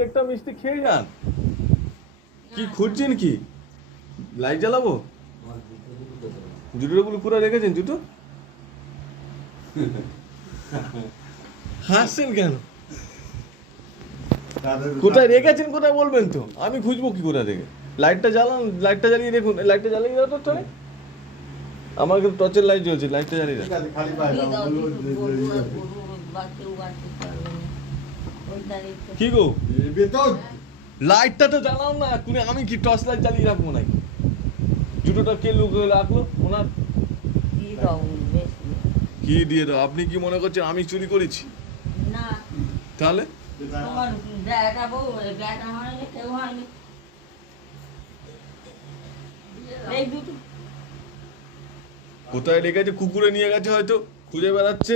অর্ধেকটা মিষ্টি খেয়ে যান। কি খুঁজছেন কি? লাইট জ্বালাবো? জুতোগুলো পুরো রেখেছেন জুতো? হাসছেন কেন? কোথায় রেখেছেন কোথায় বলবেন তো, আমি খুঁজবো কি কোথায় রেখে। লাইটটা জ্বালান, লাইটটা জ্বালিয়ে দেখুন, লাইটটা জ্বালিয়ে দাও তো তোরে। আমার কিন্তু টর্চের লাইট জ্বলছে, লাইটটা জ্বালিয়ে দাও। কি গো, লাইটটা তো জ্বালাও না, আমি কি টর্চ লাইট জ্বালিয়ে রাখবো নাকি? জুতোটা কে লুকিয়ে রাখলো ওনার? কি দিয়ে দাও? আপনি কি মনে করছেন আমি চুরি করেছি? না, তাহলে তোমার ব্যাটা বউ, ব্যাটা হয়নি, কেউ হয়নি। এই দুটো কোথায় রেখেছে? কুকুরে নিয়ে গেছে হয়তো, খুঁজে বেড়াচ্ছে।